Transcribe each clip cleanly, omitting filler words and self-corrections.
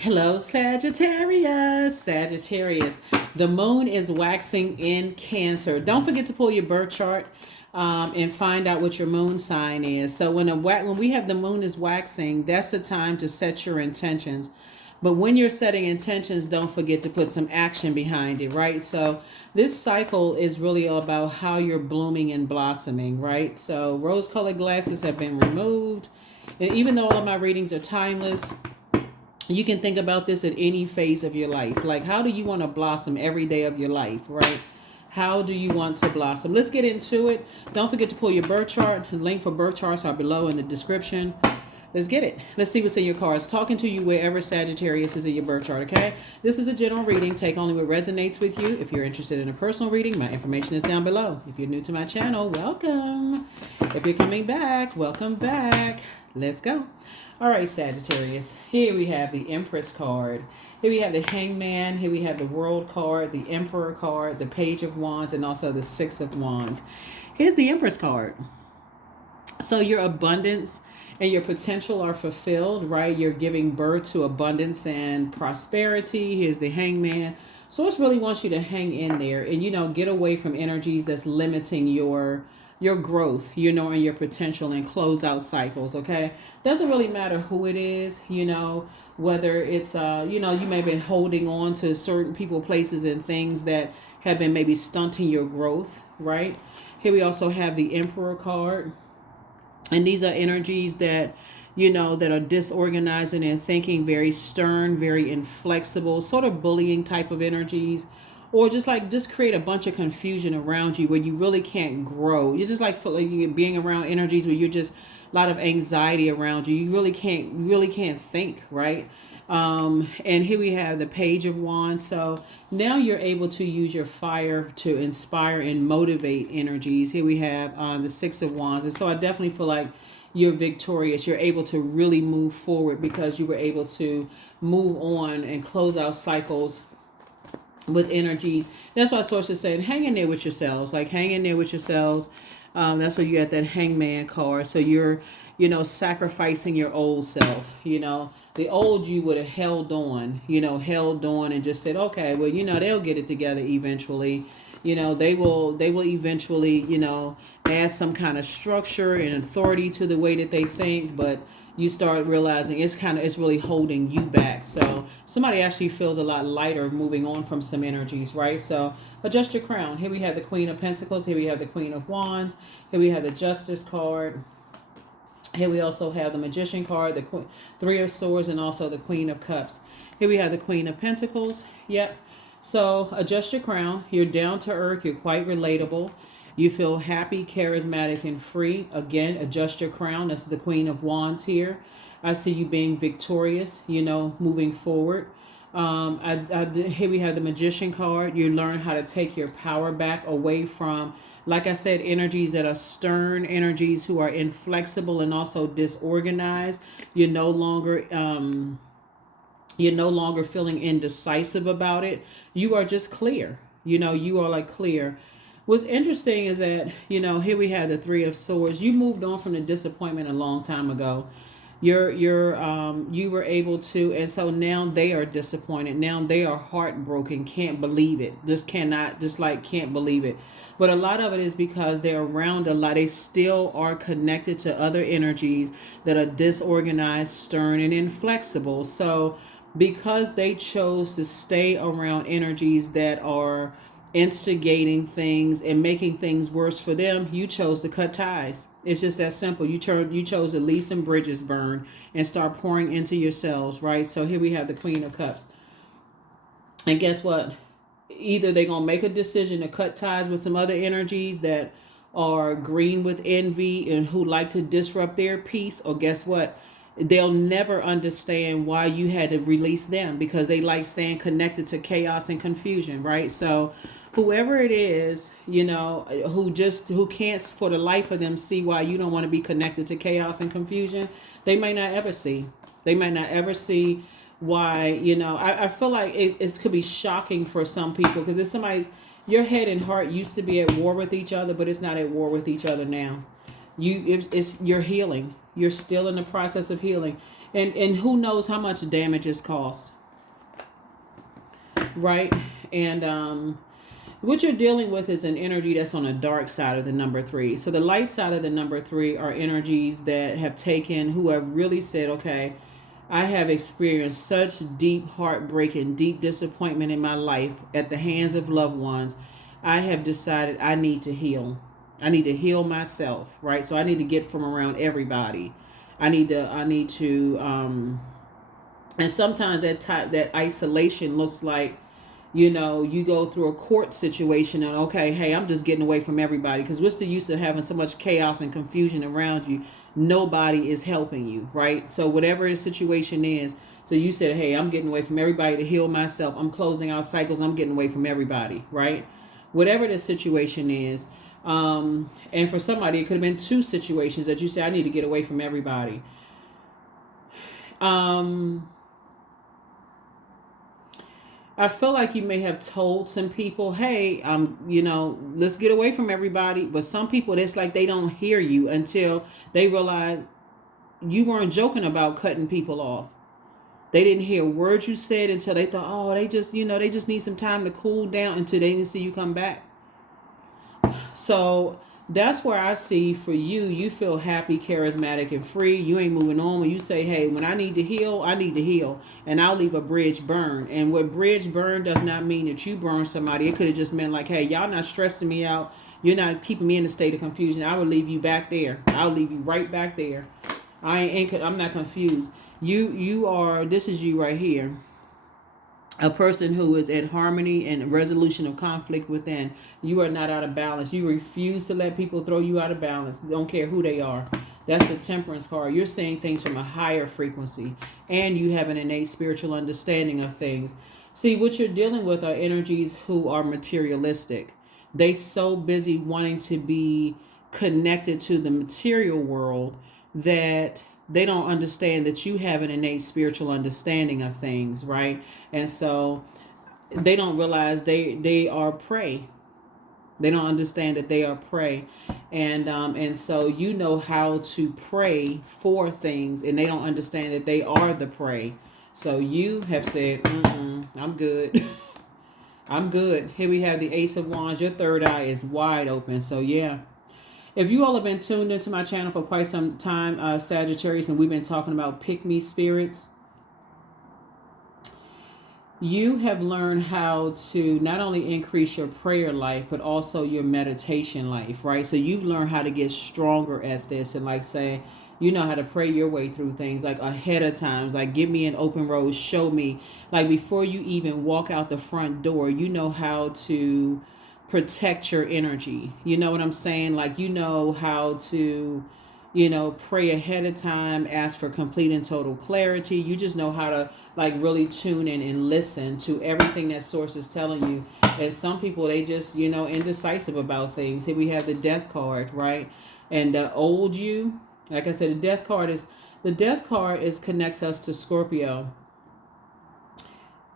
Hello, Sagittarius. Sagittarius. The moon is waxing in Cancer. Don't forget to pull your birth chart and find out what your moon sign is. So when we have the moon is waxing, that's the time to set your intentions. But when you're setting intentions, don't forget to put some action behind it, right? So this cycle is really all about how you're blooming and blossoming, right? So rose-colored glasses have been removed. And even though all of my readings are timeless, you can think about this at any phase of your life. Like, how do you want to blossom every day of your life, right? How do you want to blossom? Let's get into it. Don't forget to pull your birth chart. The link for birth charts are below in the description. Let's get it. Let's see what's in your cards. Talking to you wherever Sagittarius is in your birth chart, okay? This is a general reading. Take only what resonates with you. If you're interested in a personal reading, my information is down below. If you're new to my channel, welcome. If you're coming back, welcome back. Let's go. All right, Sagittarius. Here we have the Empress card. Here we have the Hangman. Here we have the World card, the Emperor card, the Page of Wands, and also the Six of Wands. Here's the Empress card. So your abundance and your potential are fulfilled, right? You're giving birth to abundance and prosperity. Here's the Hangman. Source really wants you to hang in there and, get away from energies that's limiting your growth, and your potential, and close out cycles, okay? Doesn't really matter who it is, whether it's, you may have been holding on to certain people, places, and things that have been maybe stunting your growth, right? Here we also have the Emperor card. And these are energies that, that are disorganized in their thinking, very stern, very inflexible, sort of bullying type of energies. Or just create a bunch of confusion around you where you really can't grow. You're just like being around energies where you're just a lot of anxiety around you. You really can't think, right? And here we have the Page of Wands. So now you're able to use your fire to inspire and motivate energies. Here we have the Six of Wands. And so I definitely feel like you're victorious. You're able to really move forward because you were able to move on and close out cycles with energies. That's why source is saying hang in there with yourselves. Like, hang in there with yourselves. That's where you got that Hangman card. So you're, sacrificing your old self. The old you would have held on, and just said, okay, well, they'll get it together eventually. They will eventually, add some kind of structure and authority to the way that they think, but you start realizing it's really holding you back. So somebody actually feels a lot lighter moving on from some energies, right? So adjust your crown. Here we have the Queen of Pentacles. Here we have the Queen of Wands. Here we have the Justice card. Here we also have the Magician card, the Three of Swords, and also the Queen of Cups. Here we have the Queen of Pentacles. Yep. So adjust your crown. You're down to earth. You're quite relatable. You feel happy, charismatic, and free. Again, adjust your crown. This is the Queen of Wands here. I see you being victorious, moving forward. Here we have the Magician card. You learn how to take your power back away from, like I said, energies that are stern, energies who are inflexible and also disorganized. You're no longer feeling indecisive about it. You are just clear. You are like clear. What's interesting is that, here we have the Three of Swords. You moved on from the disappointment a long time ago. You were able to, and so now they are disappointed. Now they are heartbroken, can't believe it. Can't believe it. But a lot of it is because they're around a lot. They still are connected to other energies that are disorganized, stern, and inflexible. So because they chose to stay around energies that are instigating things and making things worse for them, you chose to cut ties. It's just that simple. You chose to leave some bridges burned and start pouring into yourselves, right? So here we have the Queen of Cups. And guess what? Either they're going to make a decision to cut ties with some other energies that are green with envy and who like to disrupt their peace, or guess what? They'll never understand why you had to release them because they like staying connected to chaos and confusion, right? So whoever it is, who can't for the life of them see why you don't want to be connected to chaos and confusion, they might not ever see. They might not ever see why, I feel like it could be shocking for some people because it's your head and heart used to be at war with each other, but it's not at war with each other now. You're healing. You're still in the process of healing. And who knows how much damage is caused, right? And what you're dealing with is an energy that's on the dark side of the number 3. So the light side of the number 3 are energies that have taken, who have really said, okay, I have experienced such deep heartbreak and deep disappointment in my life at the hands of loved ones. I have decided I need to heal. I need to heal myself, right? So I need to get from around everybody. I need to and sometimes that isolation looks like, you know, you go through a court situation and, okay, hey, I'm just getting away from everybody, because what's the use of having so much chaos and confusion around you? Nobody is helping you, right? So whatever the situation is, so you said, hey, I'm getting away from everybody to heal myself. I'm closing out cycles. I'm getting away from everybody, right? Whatever the situation is. And for somebody, it could have been 2 situations that you say, I need to get away from everybody. I feel like you may have told some people, hey, you know, let's get away from everybody. But some people, it's like they don't hear you until they realize you weren't joking about cutting people off. They didn't hear words you said until they thought, oh, they just need some time to cool down until they didn't see you come back. So that's where I see for you, you feel happy, charismatic, and free. You ain't moving on. When you say, hey, when I need to heal, I need to heal. And I'll leave a bridge burn. And what bridge burn does not mean that you burn somebody. It could have just meant like, hey, y'all not stressing me out. You're not keeping me in a state of confusion. I will leave you back there. I'll leave you right back there. I'm not confused. You are, this is you right here. A person who is at harmony and resolution of conflict within. You are not out of balance. You refuse to let people throw you out of balance. Don't care who they are. That's the Temperance card. You're seeing things from a higher frequency, and you have an innate spiritual understanding of things. See, what you're dealing with are energies who are materialistic. They so busy wanting to be connected to the material world that they don't understand that you have an innate spiritual understanding of things, right? And so they don't realize they are prey. They don't understand that they are prey. And so you know how to pray for things, and they don't understand that they are the prey. So you have said, I'm good. I'm good. Here we have the Ace of Wands. Your third eye is wide open. So yeah. If you all have been tuned into my channel for quite some time, Sagittarius, and we've been talking about pick-me spirits, you have learned how to not only increase your prayer life, but also your meditation life, right? So you've learned how to get stronger at this, and like say, you know how to pray your way through things like ahead of time, like give me an open road, show me, like before you even walk out the front door, you know how to protect your energy. You know what I'm saying? Like, you know how to, pray ahead of time, ask for complete and total clarity. You just know how to like really tune in and listen to everything that source is telling you. And some people, they just, indecisive about things. Here we have the Death card, right? And the old you, like I said, the Death card is connects us to Scorpio.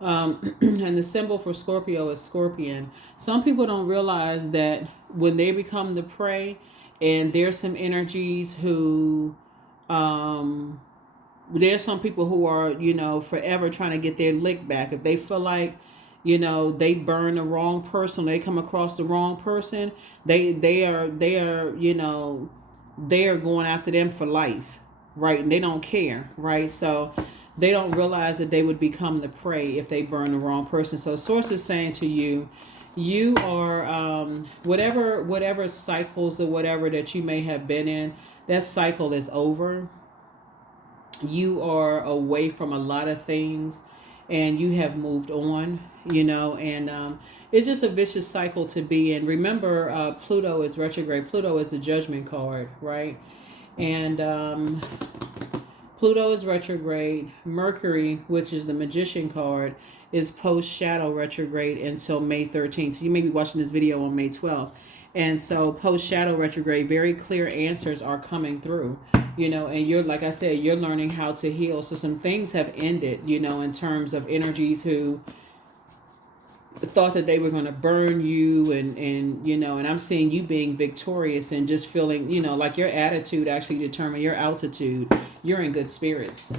And the symbol for Scorpio is scorpion. Some people don't realize that when they become the prey, and there's some energies who, there's some people who are, forever trying to get their lick back. If they feel like, they burn the wrong person, they come across the wrong person, they are going after them for life, right? And they don't care, right? So they don't realize that they would become the prey if they burn the wrong person. So source is saying to you, you are whatever cycles or whatever that you may have been in, that cycle is over. You are away from a lot of things, and you have moved on, and it's just a vicious cycle to be in. Remember, Pluto is retrograde. Pluto is the Judgment card, right? And Pluto is retrograde. Mercury, which is the Magician card, is post-shadow retrograde until May 13th. So you may be watching this video on May 12th. And so post-shadow retrograde, very clear answers are coming through, and you're, like I said, you're learning how to heal. So some things have ended, in terms of energies who thought that they were going to burn you, and I'm seeing you being victorious and just feeling, like your attitude actually determine your altitude. You're in good spirits.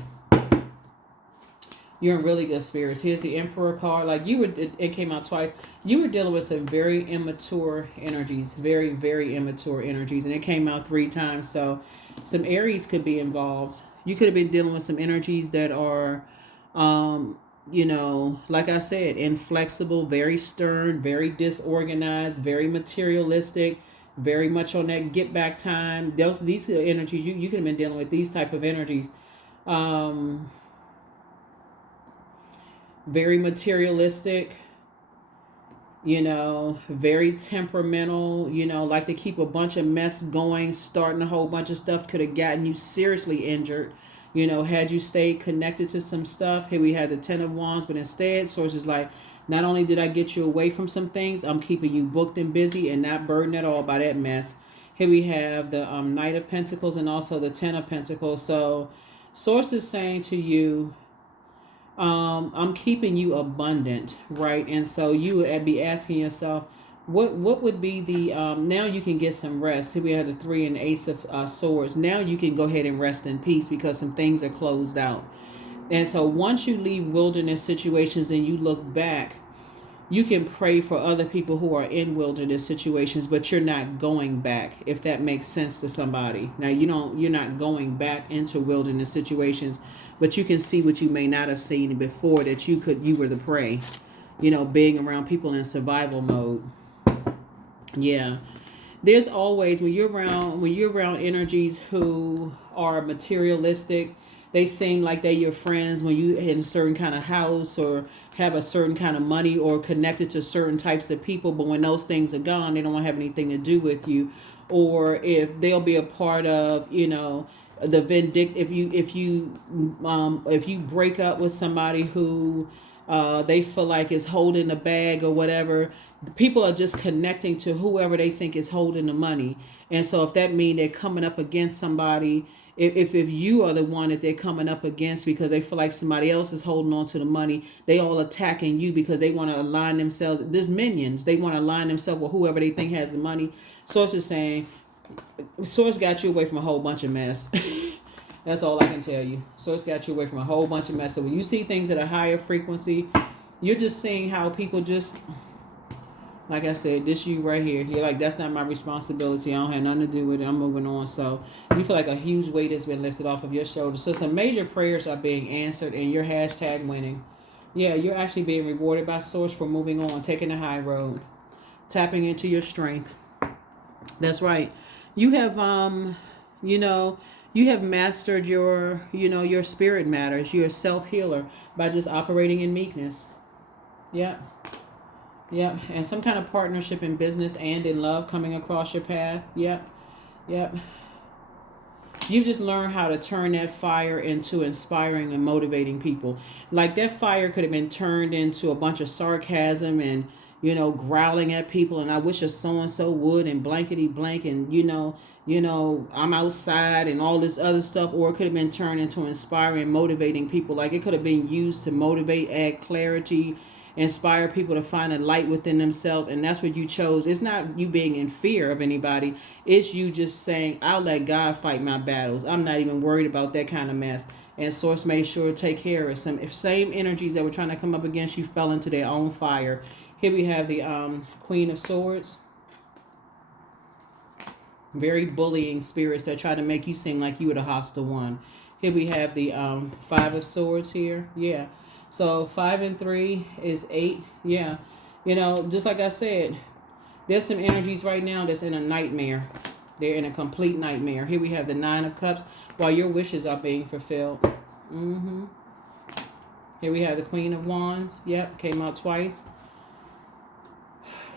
You're in really good spirits. Here's the Emperor card. Like you were, it came out twice. You were dealing with some very immature energies, very, very immature energies, and it came out 3 times. So, some Aries could be involved. You could have been dealing with some energies that are, like I said, inflexible, very stern, very disorganized, very materialistic, very much on that get back time. These are energies you could have been dealing with these type of energies. Um, Very materialistic, very temperamental, like to keep a bunch of mess going, starting a whole bunch of stuff could have gotten you seriously injured, had you stayed connected to some stuff. Here we had the Ten of Wands, but instead, Source is like, not only did I get you away from some things, I'm keeping you booked and busy and not burdened at all by that mess. Here we have the Knight of Pentacles and also the Ten of Pentacles. So, Source is saying to you, I'm keeping you abundant, right? And so you would be asking yourself, what would be the now you can get some rest. Here we have the 3 and Ace of Swords. Now you can go ahead and rest in peace because some things are closed out. And so once you leave wilderness situations and you look back, you can pray for other people who are in wilderness situations, but you're not going back, if that makes sense to somebody. Now you're not going back into wilderness situations, but you can see what you may not have seen before, that you were the prey, being around people in survival mode. Yeah. There's always, when you're around energies who are materialistic, they seem like they're your friends when you in a certain kind of house or have a certain kind of money or connected to certain types of people. But when those things are gone, they don't want to have anything to do with you. Or if they'll be a part of, the if you break up with somebody who they feel like is holding the bag or whatever, people are just connecting to whoever they think is holding the money. And so if that means they're coming up against somebody, if you are the one that they're coming up against because they feel like somebody else is holding on to the money, they all attacking you because they want to align themselves. There's minions. They want to align themselves with whoever they think has the money. So it's just saying, Source got you away from a whole bunch of mess. That's all I can tell you. Source got you away from a whole bunch of mess. So when you see things at a higher frequency, you're just seeing how people just, like I said, this you right here. You're like, that's not my responsibility. I don't have nothing to do with it. I'm moving on. So you feel like a huge weight has been lifted off of your shoulders. So some major prayers are being answered and you're #winning. Yeah, you're actually being rewarded by Source for moving on, taking the high road, tapping into your strength. That's right. You have, you have mastered your spirit matters. You're a self-healer by just operating in meekness. Yeah. Yep. And some kind of partnership in business and in love coming across your path. Yep. Yep. You just learn how to turn that fire into inspiring and motivating people. Like that fire could have been turned into a bunch of sarcasm and, growling at people. And I wish a so-and-so would and blankety blank and, I'm outside and all this other stuff. Or it could have been turned into inspiring and motivating people. Like it could have been used to motivate, add clarity, inspire people to find a light within themselves. And that's what you chose. It's not you being in fear of anybody. It's you just saying, I'll let God fight my battles. I'm not even worried about that kind of mess. And Source made sure to take care of some. If same energies that were trying to come up against you fell into their own fire. Here we have the Queen of Swords. Very bullying spirits that try to make you seem like you were the hostile one. Here we have the 5 of Swords here. Yeah. So 5 and 3 is 8. Yeah. Just like I said, there's some energies right now that's in a nightmare. They're in a complete nightmare. Here we have the 9 of Cups while your wishes are being fulfilled. Here we have the Queen of Wands. Yep. Came out twice.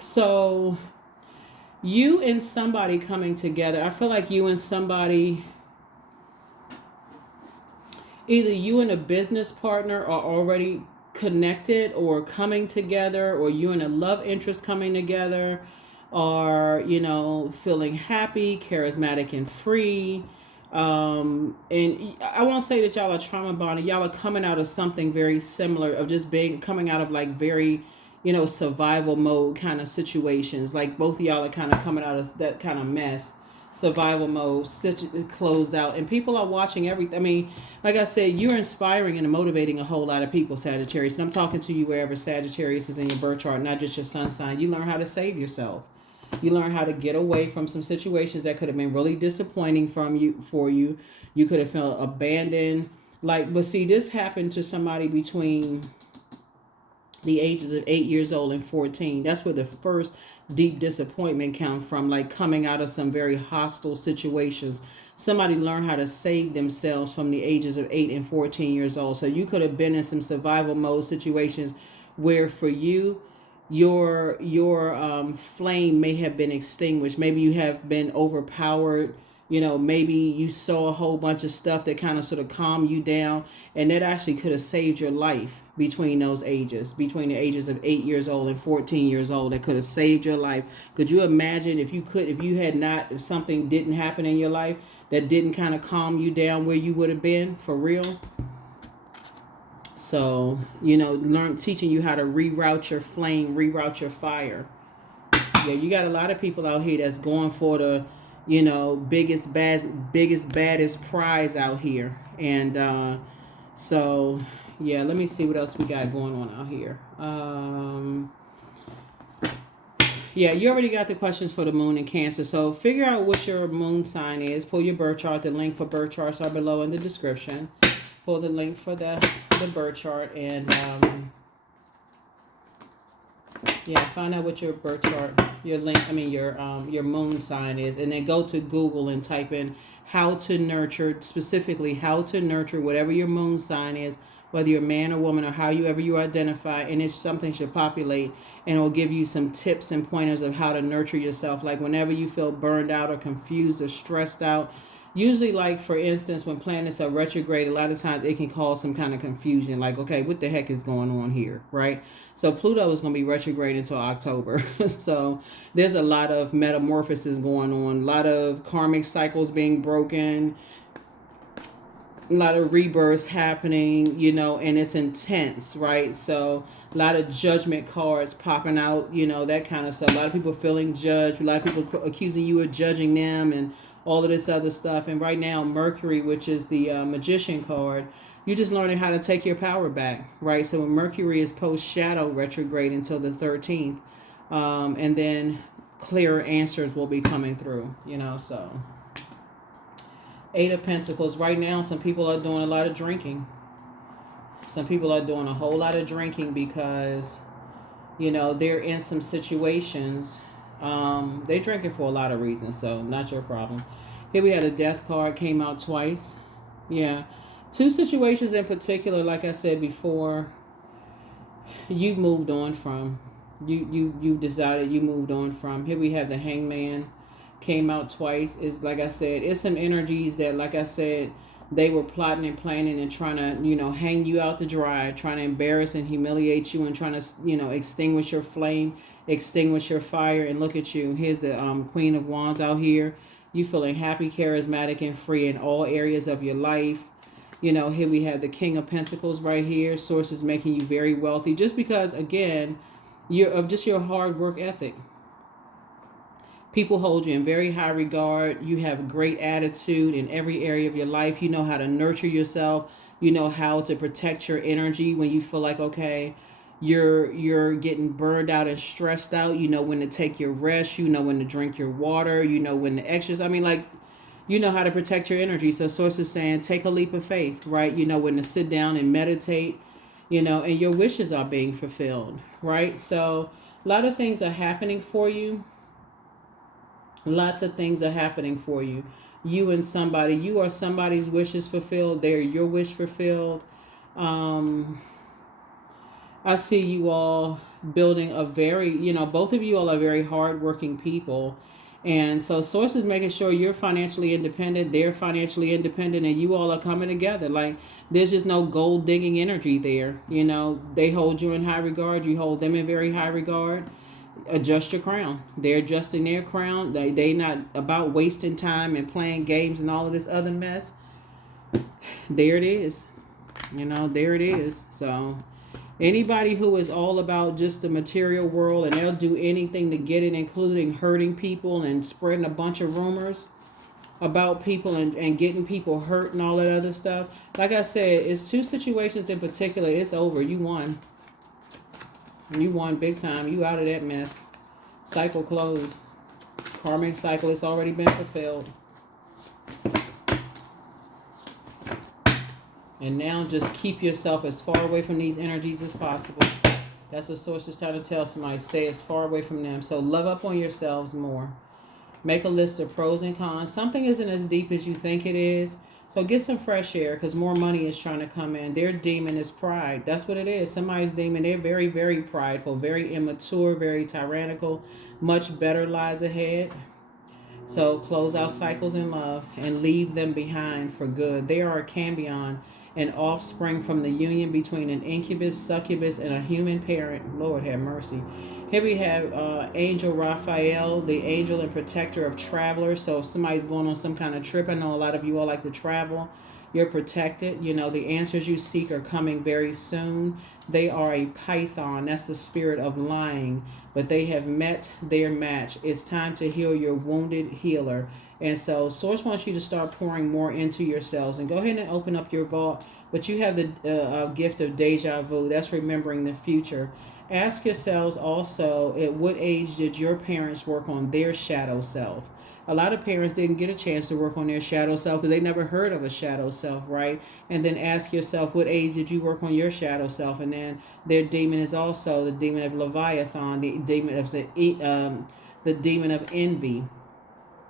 So you and somebody coming together. I feel like you and somebody, either you and a business partner are already connected or coming together, or you and a love interest coming together, or, feeling happy, charismatic, and free. And I won't say that y'all are trauma bonded. Y'all are coming out of something very similar, of just coming out of like very, survival mode kind of situations. Like both of y'all are kind of coming out of that kind of mess. survival mode, closed out, and people are watching everything. I mean, like I said, you're inspiring and motivating a whole lot of people, Sagittarius. And I'm talking to you wherever Sagittarius is in your birth chart, not just your sun sign. You learn how to save yourself. You learn how to get away from some situations that could have been really disappointing for you. You could have felt abandoned. But see, this happened to somebody between the ages of 8 years old and 14. That's where the first deep disappointment comes from, like coming out of some very hostile situations. Somebody learned how to save themselves from the ages of 8 and 14 years old. So you could have been in some survival mode situations where for you, your flame may have been extinguished. Maybe you have been overpowered. Maybe you saw a whole bunch of stuff that kind of sort of calmed you down, and that actually could have saved your life between those ages, between the ages of 8 years old and 14 years old. That could have saved your life. Could you imagine if something didn't happen in your life that didn't kind of calm you down, where you would have been for real? So, teaching you how to reroute your flame, reroute your fire. Yeah, you got a lot of people out here that's going for the biggest, baddest prize out here. And so, yeah, let me see what else we got going on out here. Yeah, you already got the questions for the moon and Cancer. So figure out what your moon sign is. Pull your birth chart. The link for birth charts are below in the description. Pull the link for the birth chart and find out what your birth chart, your moon sign is, and then go to Google and type in how to nurture, specifically how to nurture whatever your moon sign is, whether you're a man or woman or however you identify, and it's something should populate, and it will give you some tips and pointers of how to nurture yourself. Like whenever you feel burned out or confused or stressed out, usually, like for instance, when planets are retrograde, a lot of times it can cause some kind of confusion. Like, okay, what the heck is going on here, right? So Pluto is going to be retrograde until October. So there's a lot of metamorphosis going on, a lot of karmic cycles being broken, a lot of rebirths happening, and it's intense, right? So a lot of judgment cards popping out, that kind of stuff. A lot of people feeling judged, a lot of people accusing you of judging them, and all of this other stuff. And right now, Mercury, which is the magician card, you're just learning how to take your power back, right? So when Mercury is post-shadow retrograde until the 13th, and then clearer answers will be coming through, so. 8 of Pentacles. Right now, some people are doing a lot of drinking. Some people are doing a whole lot of drinking because, they're in some situations. They're drinking for a lot of reasons, so not your problem. Here we had a death card, came out twice. Yeah. 2 situations in particular, like I said before, you moved on from. You decided you moved on from. Here we have the Hangman, came out twice. Is like I said, it's some energies that, like I said, they were plotting and planning and trying to, hang you out to dry, trying to embarrass and humiliate you and trying to, extinguish your flame, extinguish your fire. And look at you. Here's the Queen of Wands out here. You feeling happy, charismatic, and free in all areas of your life. Here we have the King of Pentacles right here. Sources making you very wealthy just because, again, your hard work ethic. People hold you in very high regard. You have a great attitude in every area of your life. You know how to nurture yourself. You know how to protect your energy when you feel like, okay, you're getting burned out and stressed out. You know when to take your rest. You know when to drink your water. You know when to exercise. I mean, you know how to protect your energy. So sources saying, take a leap of faith, right? You know when to sit down and meditate, and your wishes are being fulfilled, right? So a lot of things are happening for you. Lots of things are happening for you. You and somebody, you are somebody's wishes fulfilled. They're your wish fulfilled. I see you all building a very, both of you all are very hardworking people. And so sources making sure you're financially independent, they're financially independent, and you all are coming together. Like there's just no gold digging energy there. They hold you in high regard. You hold them in very high regard. Adjust your crown. They're adjusting their crown. They not about wasting time and playing games and all of this other mess. There it is. There it is. So anybody who is all about just the material world and they'll do anything to get it, including hurting people and spreading a bunch of rumors, about people and getting people hurt and all that other stuff. Like I said, it's two situations in particular. It's over. You won. You won big time. You out of that mess. Cycle closed. Karmic cycle. It's already been fulfilled. And now just keep yourself as far away from these energies as possible. That's what Source is trying to tell somebody. Stay as far away from them. So love up on yourselves more. Make a list of pros and cons. Something isn't as deep as you think it is. So get some fresh air because more money is trying to come in. Their demon is pride. That's what it is. Somebody's demon. They're very, very prideful, very immature, very tyrannical. Much better lies ahead. So close out cycles in love and leave them behind for good. They are a cambion, an offspring from the union between an incubus, succubus, and a human parent. Lord have mercy. Here we have Angel Raphael, the angel and protector of travelers. So if somebody's going on some kind of trip, I know a lot of you all like to travel. You're protected. You know, the answers you seek are coming very soon. They are a python. That's the spirit of lying. But they have met their match. It's time to heal your wounded healer. And so Source wants you to start pouring more into yourselves. And go ahead and open up your vault. But you have the gift of deja vu. That's remembering the future. Ask yourselves also, at what age did your parents work on their shadow self? A lot of parents didn't get a chance to work on their shadow self because they never heard of a shadow self, right? And then ask yourself, what age did you work on your shadow self? And then their demon is also the demon of Leviathan, the demon of envy.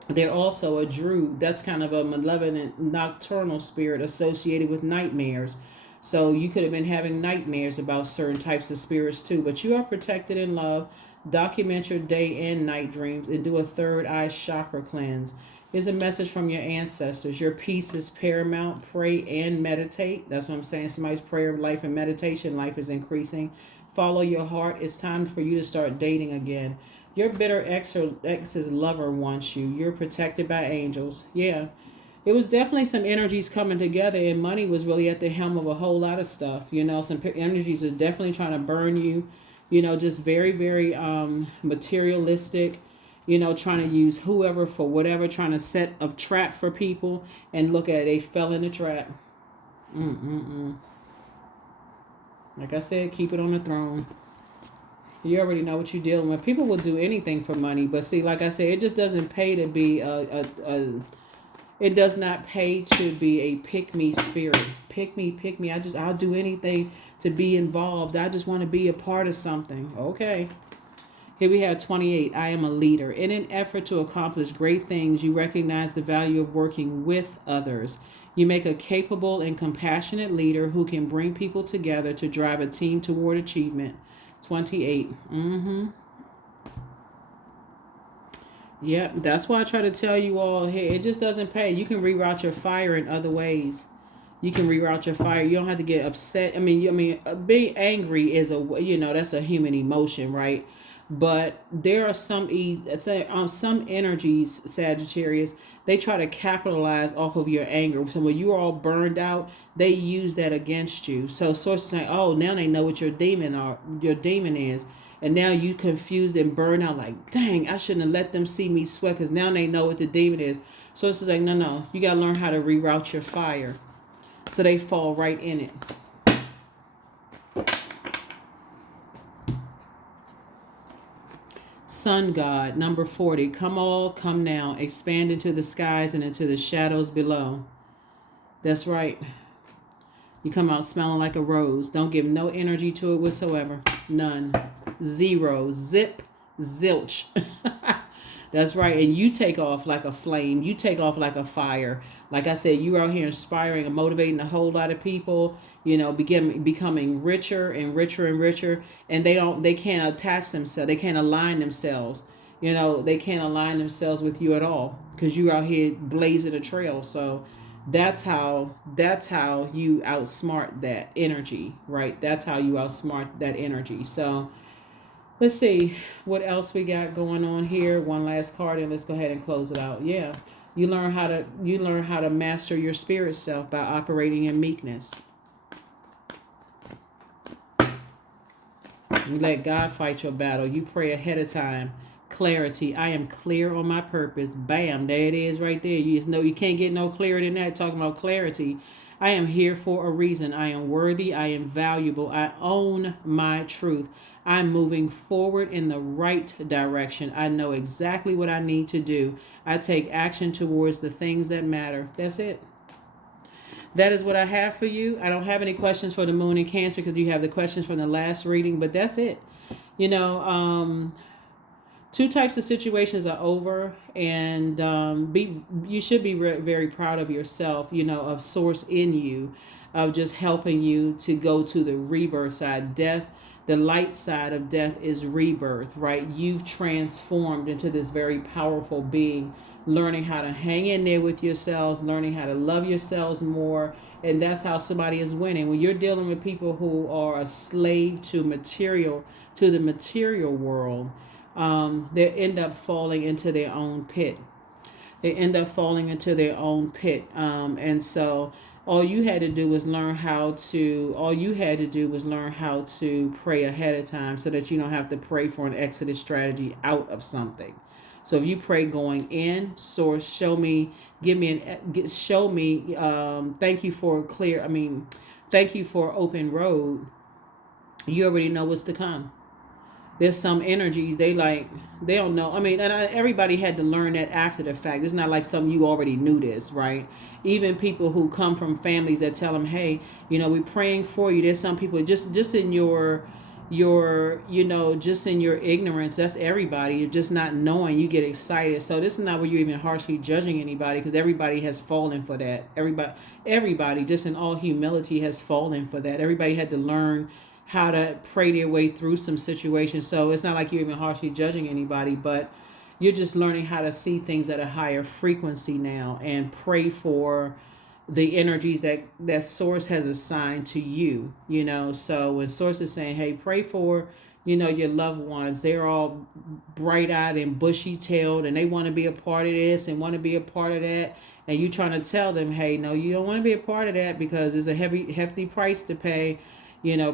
They're also a Druid. That's kind of a malevolent nocturnal spirit associated with nightmares. So you could have been having nightmares about certain types of spirits too. But you are protected in love. Document your day and night dreams and do a third eye chakra cleanse. Here's a message from your ancestors. Your peace is paramount. Pray and meditate. That's what I'm saying. Somebody's prayer life and meditation life is increasing. Follow your heart. It's time for you to start dating again. Your bitter ex or ex's lover wants you. You're protected by angels. Yeah. It was definitely some energies coming together, and money was really at the helm of a whole lot of stuff. You know, some energies are definitely trying to burn you. You know, just very, very materialistic. You know, trying to use whoever for whatever, trying to set a trap for people. And look at it, they fell in the trap. Like I said, keep it on the throne. You already know what you're dealing with. People will do anything for money, but see, like I said, it just doesn't pay to be it does not pay to be a pick-me spirit. Pick me. I'll do anything to be involved. I just want to be a part of something. Okay. Here we have 28. I am a leader. In an effort to accomplish great things, you recognize the value of working with others. You make a capable and compassionate leader who can bring people together to drive a team toward achievement. 28. Yep, that's why I try to tell you all, hey, it just doesn't pay. You can reroute your fire in other ways. You can reroute your fire. You don't have to get upset. I mean, being angry is that's a human emotion, right? But there are some energies, Sagittarius, they try to capitalize off of your anger. So when you're all burned out, they use that against you. So sources say, oh, now they know what your demon is. And now you confused and burned out like, dang, I shouldn't have let them see me sweat because now they know what the demon is. So it's like, no, you got to learn how to reroute your fire so they fall right in it. Sun God, number 40. Come all, come now. Expand into the skies and into the shadows below. That's right. You come out smelling like a rose. Don't give no energy to it whatsoever. None. Zero. Zip. Zilch. That's right. And you take off like a flame. You take off like a fire. Like I said, you out here inspiring and motivating a whole lot of people, becoming richer and richer and richer. And they can't attach themselves. They can't align themselves. They can't align themselves with you at all because you're out here blazing a trail. So that's how you outsmart that energy, right? That's how you outsmart that energy. So let's see what else we got going on here. One last card and let's go ahead and close it out. Yeah. You learn how to master your spirit self by operating in meekness. You let God fight your battle. You pray ahead of time. Clarity. I am clear on my purpose. Bam, there it is right there. You just know you can't get no clearer than that. Talking about clarity. I am here for a reason. I am worthy. I am valuable. I own my truth. I'm moving forward in the right direction. I know exactly what I need to do. I take action towards the things that matter. That's it. That is what I have for you. I don't have any questions for the moon in Cancer because you have the questions from the last reading, but that's it. You know, two types of situations are over, and you should be very proud of yourself, you know, of source in you, of just helping you to go to the rebirth side. Death, the light side of death is rebirth, right? You've transformed into this very powerful being, learning how to hang in there with yourselves, learning how to love yourselves more. And that's how somebody is winning. When you're dealing with people who are a slave to the material world, they end up falling into their own pit. They end up falling into their own pit. And so all you had to do was learn how to pray ahead of time so that you don't have to pray for an exit strategy out of something. So if you pray going in, source, show me, thank you for thank you for open road. You already know what's to come. There's some energies they don't know. Everybody had to learn that after the fact. It's not like something you already knew this, right? Even people who come from families that tell them, hey, we're praying for you. There's some people just in your just in your ignorance. That's everybody. You're just not knowing. You get excited. So this is not where you're even harshly judging anybody, because everybody has fallen for that. Everybody, just in all humility, has fallen for that. Everybody had to learn how to pray their way through some situations. So it's not like you're even harshly judging anybody, but you're just learning how to see things at a higher frequency now and pray for the energies that source has assigned to you. So when source is saying, hey, pray for your loved ones, they're all bright-eyed and bushy-tailed and they want to be a part of this and want to be a part of that, and you trying to tell them, hey, no, you don't want to be a part of that because there's a hefty price to pay.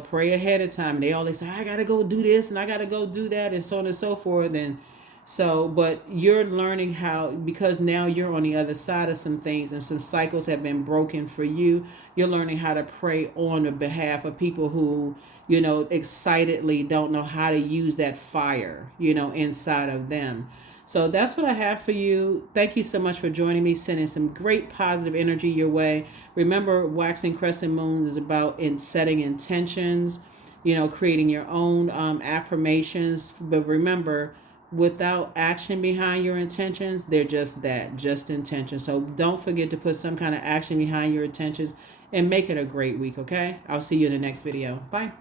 Pray ahead of time. They say, I got to go do this and I got to go do that and so on and so forth. But you're learning how, because now you're on the other side of some things and some cycles have been broken for you. You're learning how to pray on the behalf of people who, excitedly don't know how to use that fire, inside of them. So that's what I have for you. Thank you so much for joining me, sending some great positive energy your way. Remember, waxing crescent moons is about setting intentions, creating your own affirmations. But remember, without action behind your intentions, they're just intentions. So don't forget to put some kind of action behind your intentions and make it a great week, okay? I'll see you in the next video. Bye.